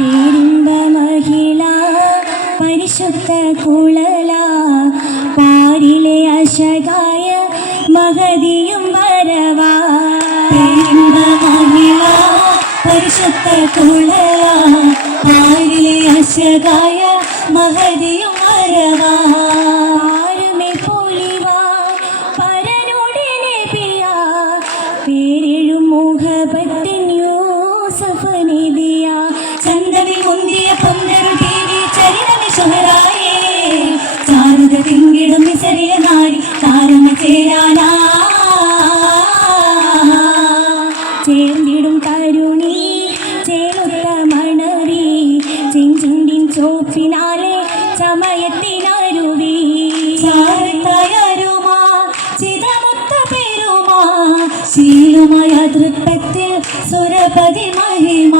പേരിമ്പ മഹിള പരിശുദ്ധ കുളല പാരിലെ അശകായ മഹതിയും വരവാ. പേരിമ്പ മഹിള പരിശുദ്ധ കുളല പാരിലെ അശകായ മഹതിയും വരവാ. ചരിതമി ചാരുത തിങ്കിടും മിസരിയ നാരി താരമ ചേരാനാ. ചേർന്നിടും കരുണി ചേലുത്ത മണറി ചെഞ്ചുണ്ടിൻ ചോപ്പിനാലെ ചമയത്തിനരുവി. ചാരത്തയരുമാ ചിതമുത്ത പെരുമാ ശീലുമായ തൃപ്പത്തിൽ സുരപതി മഹിമ.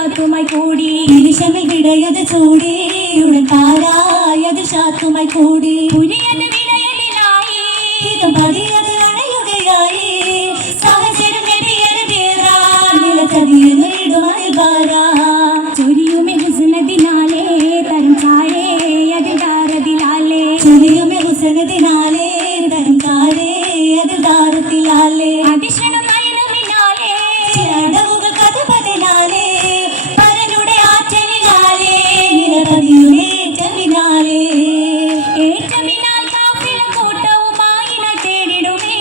ശാത്തുമായി കൂടി നിമിഷമേ വിടയത് ചൂടി. ഉടൻ താരായത് ശാത്തുമായി കൂടി. പുരിയത് വിടയലിലായി ഇത് പതിയത് അണയുകയായി. സാഹചര്യം നബിയത് പേരാ നിലച്ചതിയത് ഇടുമായി പാരാ ചൊരിയുമെ ഹുസ്നദിനാലേ തരം ചാരേ അത് ദാരദിലാലേ ചൊരിയുമെ ഹുസ്നദിനാലേ തരം ചാരേ അത് ദാരത്തിലാലേ. അതിശണം നിരപതിയുടെ ഏറ്റമിനാലേ ഏറ്റമിനാൽ കാഫില കൂട്ടവുമായി തേടിടുമേ.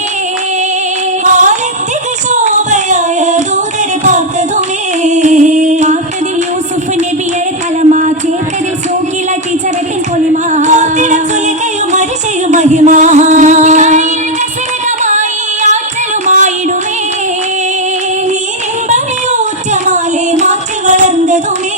ആലത്തിക ശോഭയായ ദൂതരെ പാർത്തതുമേ. പാർത്തതിൽ യൂസുഫ് നബിയെ തലമാ ചേർത്തതിൽ സൂക്കില ടീച്ചറത്തിൻ പൊലിമാ. സുലികയും അരിശയും മഹിമാ. വളർന്നതുമേ.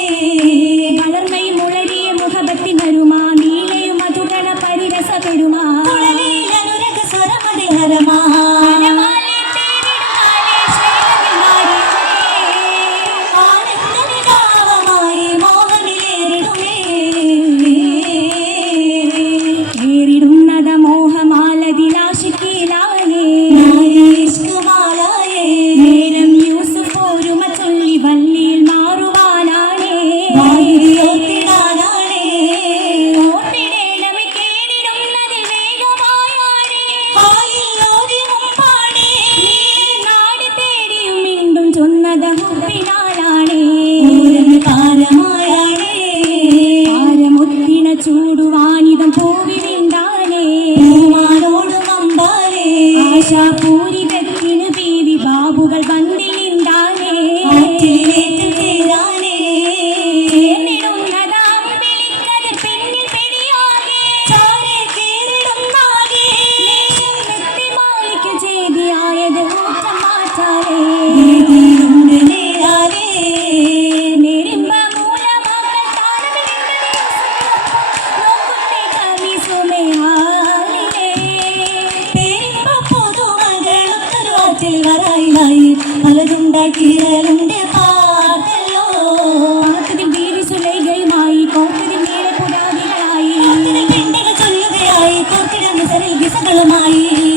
പലതുണ്ടാക്കിയലുണ്ട് പാട്ടല്ലോ പാട്ടതിൽ ബീവി സുലൈകയുമായി കോട്ടതിൽ മേലെ പുരാതികളായി ചൊല്ലുകയായി. കോട്ടിട മിസറിൽ വിസകളുമായി.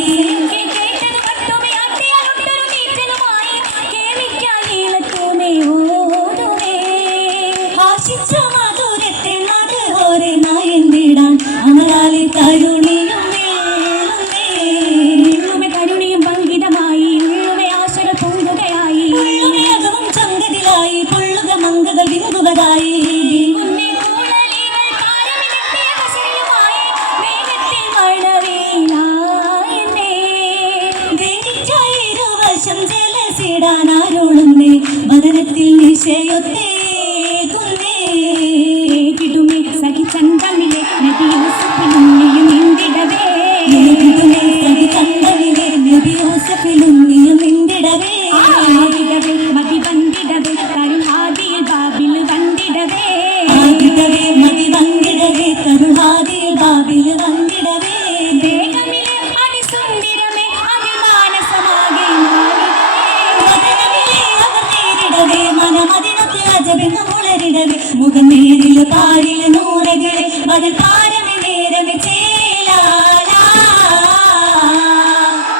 നെഞ്ചയൊത്തേ തുന്നേ കിടുമേ സഖി ചന്തമിലെ നദിയോ സഫലുണ്ണിയും എന്തിടവേ കിടുമേ സഖി ചന്തമിലെ നദിയോ സഫലുണ്ണിയും എന്തിടവേ ആടിടവേ മതി വന്നിടവേ കരുണാതിയിൽ ബാബിൽ വന്നിടവേ ആടിടവേ മതി വന്നിടവേ കരുണാതിയിൽ ബാബിൽ വന്നിടവേ സകല മുഖനേരിൽ പാരിൽ നൂറകളെ അതിൽ പാരമേ നേരമേ ചേലാലാ.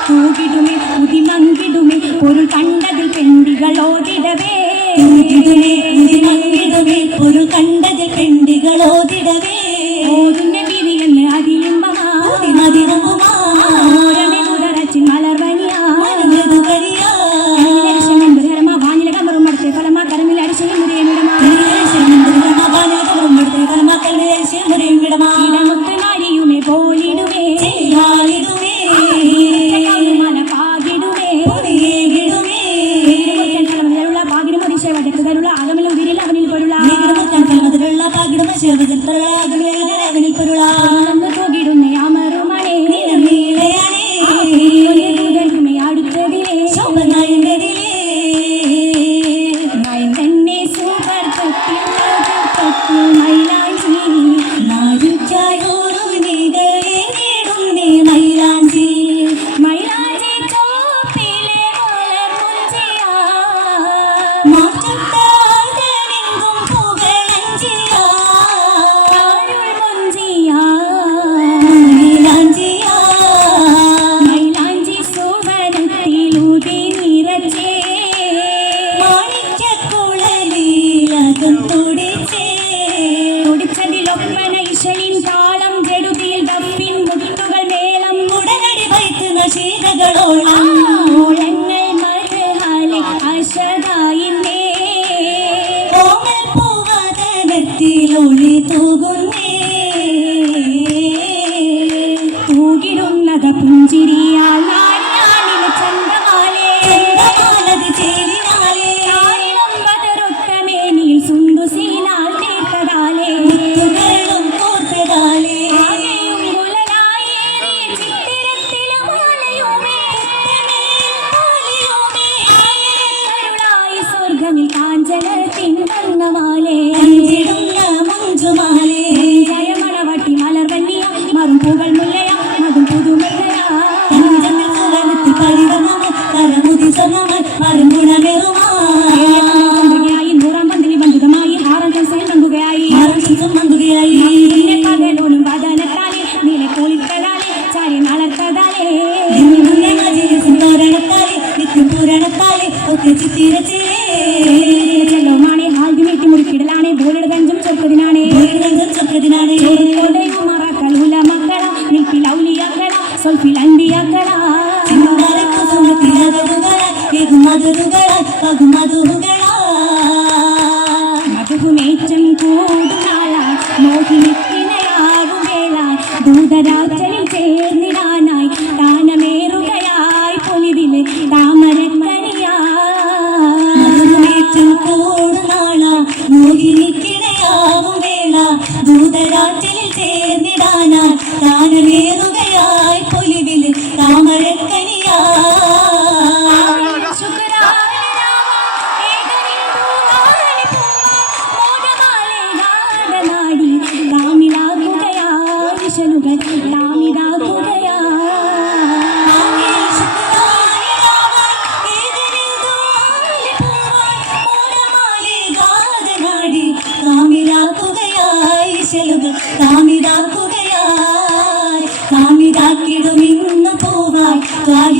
തൂകിടുമേ ഉതിമങ്കിടുമേ ഒരു കണ്ടതിൽ പെണ്ടികൾ ഓതിടവേ. തൂകിടുമേ ഉതിമങ്കിടുമേ ഒരു കണ്ടതിൽ പെണ്ടികൾ ഓതിടവേ. ഓതുന്ന വിരിയൽ അതിലിമ്പമാ. ഓരമേ അകമിൽ ഉതിരിൽ അവനിൽ പൊരുള. അവനിൽ തൂകിടുന്നേ പൂരണത്താലേ ഒക്കെ ചിത്തിരച്ചേ ചെല്ലോമാണെ ഹാൽതി നീട്ടി മുറിക്കിടലാണെ ബോളിയുടെ കഞ്ചും ചെറുപ്പതിനാണേ രംഗം ചക്രത്തിനാണ് മറക്കലൂല മക്കള നിൽപ്പിൽ ഔലിയാക്കള സൊൽപ്പിൽ അൻപിയാക്കള മധുമേറ്റം കൂടുനാള മോഹിനിക്കിണയാകും വേള ദൂതരാജലിൽ ചേർന്നിടാനായി താനമേറുകയായി പൊലിവിൽ താമരക്കനിയാ. താമിരാക്കുകയായി പോവാൻ